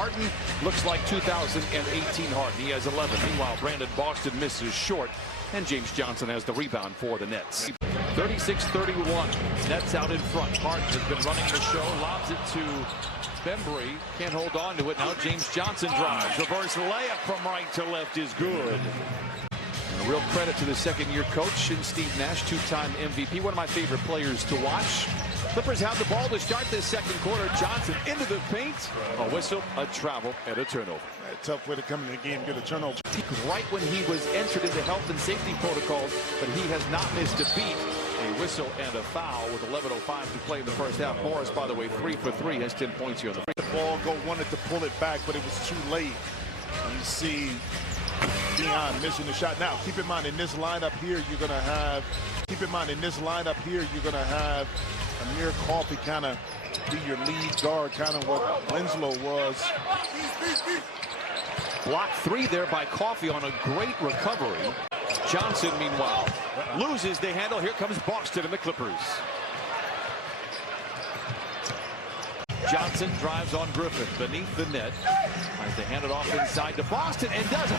Harden looks like 2018 Harden. He has 11. Meanwhile, Brandon Boston misses short, and James Johnson has the rebound for the Nets. 36-31. Nets out in front. Harden has been running the show, lobs it to Bembry. Can't hold on to it. Now James Johnson drives. Reverse layup from right to left is good. And a real credit to the second-year coach in Steve Nash, two-time MVP. One of my favorite players to watch. Clippers have the ball to start this second quarter. Johnson into the paint. A whistle, a travel, and a turnover. A tough way to come in the game, get a turnover. Right when he was entered into health and safety protocols, but he has not missed a beat. A whistle and a foul with 11:05 to play in the first half. Morris, by the way, 3 for 3, has 10 points here on the free. The ball wanted to pull it back, but it was too late. You see Keon missing the shot. Now, keep in mind, in this lineup here, you're going to have, Amir Coffey kind of be your lead guard, kind of what Winslow was. Block 3 there by Coffey on a great recovery. Johnson, meanwhile, loses the handle. Here comes Boston and the Clippers. Johnson drives on Griffin beneath the net. Tries to hand it off inside to Boston and does.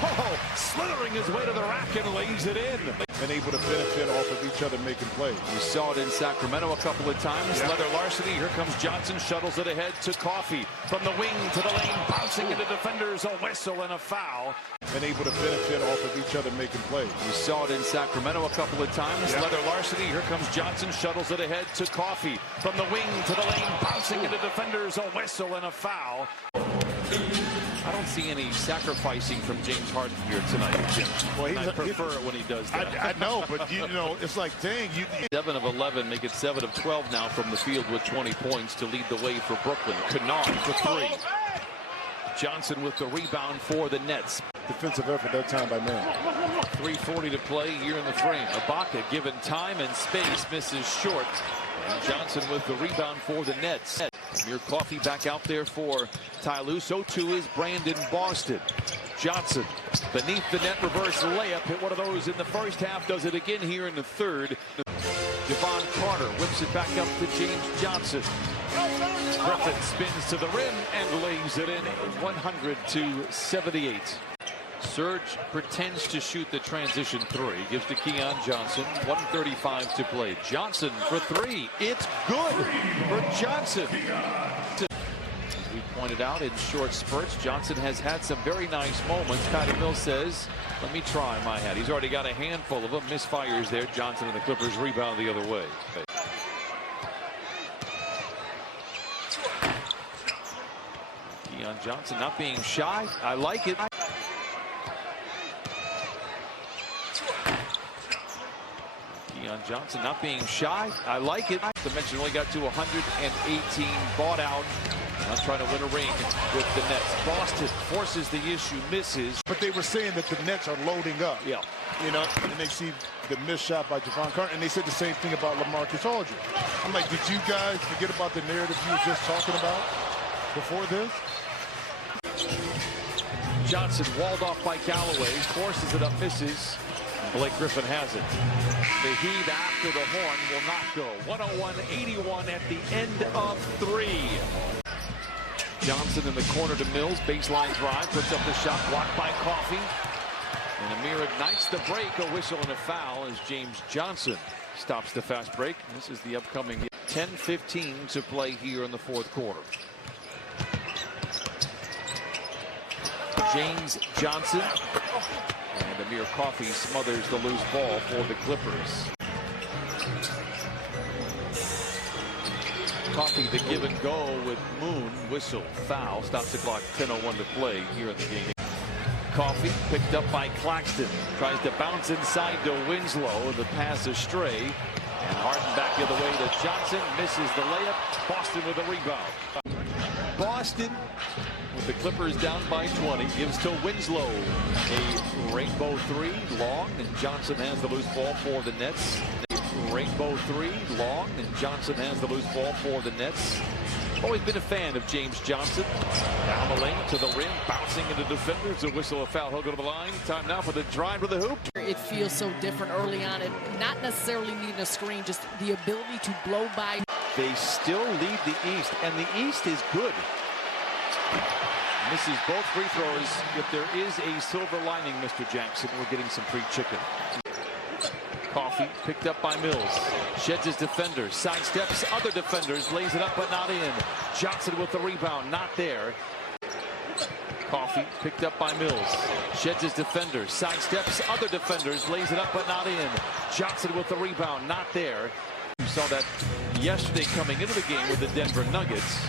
Slithering his way to the rack and lays it in. And able to benefit off of each other making plays. We saw it in Sacramento a couple of times. Yep. Leather larceny. Here comes Johnson. Shuttles it ahead to Coffey. From the wing to the lane. Bouncing into defenders. A whistle and a foul. And able to benefit off of each other making plays. We saw it in Sacramento a couple of times. Yep. Leather larceny. Here comes Johnson. Shuttles it ahead to Coffey. From the wing to the lane. Bouncing into defenders. A whistle and a foul. I don't see any sacrificing from James Harden here tonight, Jim. Well, I prefer it when he does that. I know, but you know, it's like, dang, 7 of 11, make it 7 of 12 now from the field with 20 points to lead the way for Brooklyn. Keon for 3. Johnson with the rebound for the Nets. Defensive effort that time by man. 3:40 to play here in the frame. Ibaka given time and space, misses short. And Johnson with the rebound for the Nets. Amir Coffey back out there for Ty Lue. So too is Brandon Boston. Johnson beneath the net, reverse layup. Hit one of those in the first half. Does it again here in the third. Devon Carter whips it back up to James Johnson. Griffin spins to the rim and lays it in. 100-78. Serge pretends to shoot the transition 3. Gives to Keon Johnson. 1:35 to play. Johnson for 3. It's good for Johnson. As we pointed out in short spurts, Johnson has had some very nice moments. Patty Mills says, let me try my hat. He's already got a handful of them. Misfires there. Johnson and the Clippers rebound the other way. Keon Johnson not being shy. I like it. Keon Johnson not being shy. I like it. The mention only got to 118. Bought out. Not trying to win a ring with the Nets. Boston forces the issue, misses. But they were saying that the Nets are loading up. Yeah. You know, and they see the missed shot by Devon Carter, and they said the same thing about LaMarcus Aldridge. I'm like, did you guys forget about the narrative you were just talking about before this? Johnson walled off by Galloway. Forces it up, misses. Blake Griffin has it. The heave after the horn will not go. 101-81 at the end of 3. Johnson in the corner to Mills. Baseline drive. Puts up the shot. Blocked by Coffey. And Amir ignites the break. A whistle and a foul as James Johnson stops the fast break. This is the upcoming 10:15 to play here in the fourth quarter. James Johnson. And Amir Coffey smothers the loose ball for the Clippers. Coffey the give and go with Moon. Whistle, foul, stops the clock. 10:01 to play here in the game. Coffey picked up by Claxton. Tries to bounce inside to Winslow. The pass astray. And Harden back the other way to Johnson. Misses the layup. Boston with a rebound. Boston with the Clippers down by 20. Gives to Winslow. A rainbow 3 long. And Johnson has the loose ball for the Nets. Rainbow 3 long, and Johnson has the loose ball for the Nets. Always been a fan of James Johnson. Down the lane to the rim, bouncing into defenders. A whistle, a foul. He'll go to the line. Time now for the drive to the hoop. It feels so different early on. It not necessarily needing a screen, just the ability to blow by. They still lead the East, and the East is good. Misses both free throws. If there is a silver lining, Mr. Jackson, we're getting some free chicken. Coffee picked up by Mills. Sheds his defenders. Sidesteps other defenders. Lays it up but not in. Johnson with the rebound. Not there. Coffee picked up by Mills. Sheds his defenders. Sidesteps other defenders. Lays it up but not in. Johnson with the rebound. Not there. We saw that yesterday coming into the game with the Denver Nuggets.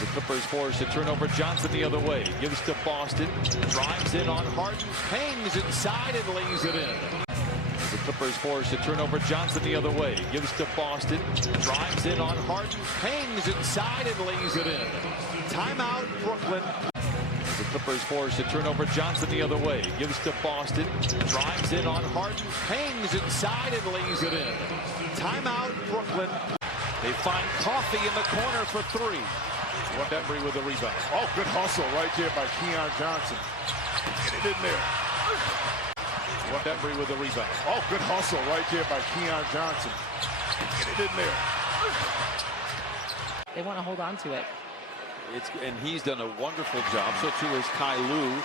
The Clippers forced to turn over Johnson the other way. Gives to Boston. Drives in on Harden. Hangs inside and lays it in. The Clippers forced to turn over Johnson the other way. Gives to Boston. Drives in on Harden. Hangs inside and lays it in. Timeout, Brooklyn. The Clippers forced to turn over Johnson the other way. Gives to Boston. Drives in on Harden. Hangs inside and lays it in. Timeout, Brooklyn. They find Coffee in the corner for three. Embry with the rebound. Oh, good hustle right there by Keon Johnson. Get it in there. Embry with the rebound. Oh, good hustle right there by Keon Johnson. Get it in there. They want to hold on to it. And he's done a wonderful job. So too is Ty Lue.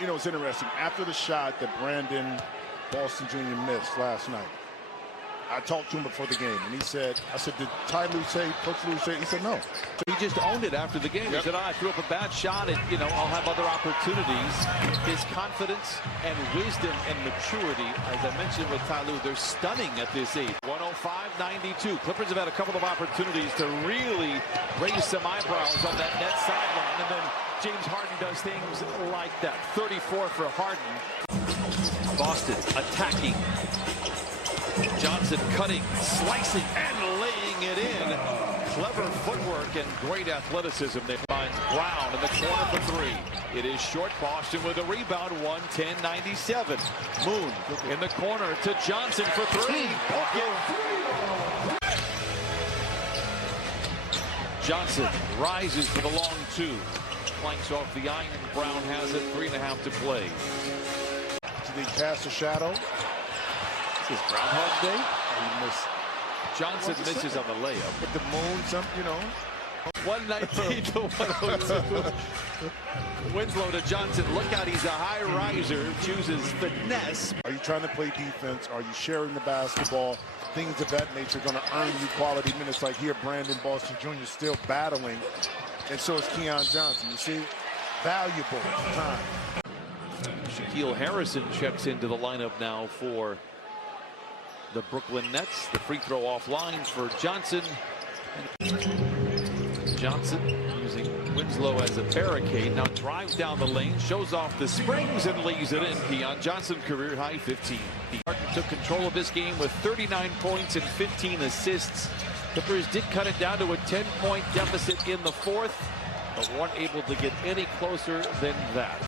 You know, it's interesting. After the shot that Brandon Boston Jr. missed last night, I talked to him before the game, and he said, I said, did Ty Lue say, Coach Lue say? He said, no. He just owned it after the game. He said, I threw up a bad shot, and, I'll have other opportunities. His confidence and wisdom and maturity, as I mentioned with Ty Lue, they're stunning at this age. 105-92. Clippers have had a couple of opportunities to really raise some eyebrows on that net sideline, and then James Harden does things like that. 34 for Harden. Boston attacking. Johnson cutting, slicing, and laying it in. Clever footwork and great athleticism. They find Brown in the corner for three. It is short. Boston with a rebound, 110-97. Moon in the corner to Johnson for three. Johnson rises for the long two. Planks off the iron. Brown has it. 3.5 to play. Did they cast a shadow? Is Groundhog Day? He missed. Johnson misses on the layup. But the moon, 119 to 102. Winslow to Johnson. Look out, he's a high riser. Chooses finesse. Are you trying to play defense? Are you sharing the basketball? Things of that nature are going to earn you quality minutes. Like here, Brandon Boston Jr. still battling. And so is Keon Johnson. You see? Valuable time. Shaquille Harrison checks into the lineup now for the Brooklyn Nets. The free throw offline for Johnson. Johnson using Winslow as a barricade. Now drives down the lane, shows off the springs and lays it in. Keon Johnson career high 15. Harden took control of this game with 39 points and 15 assists. Clippers did cut it down to a 10-point deficit in the fourth, but weren't able to get any closer than that.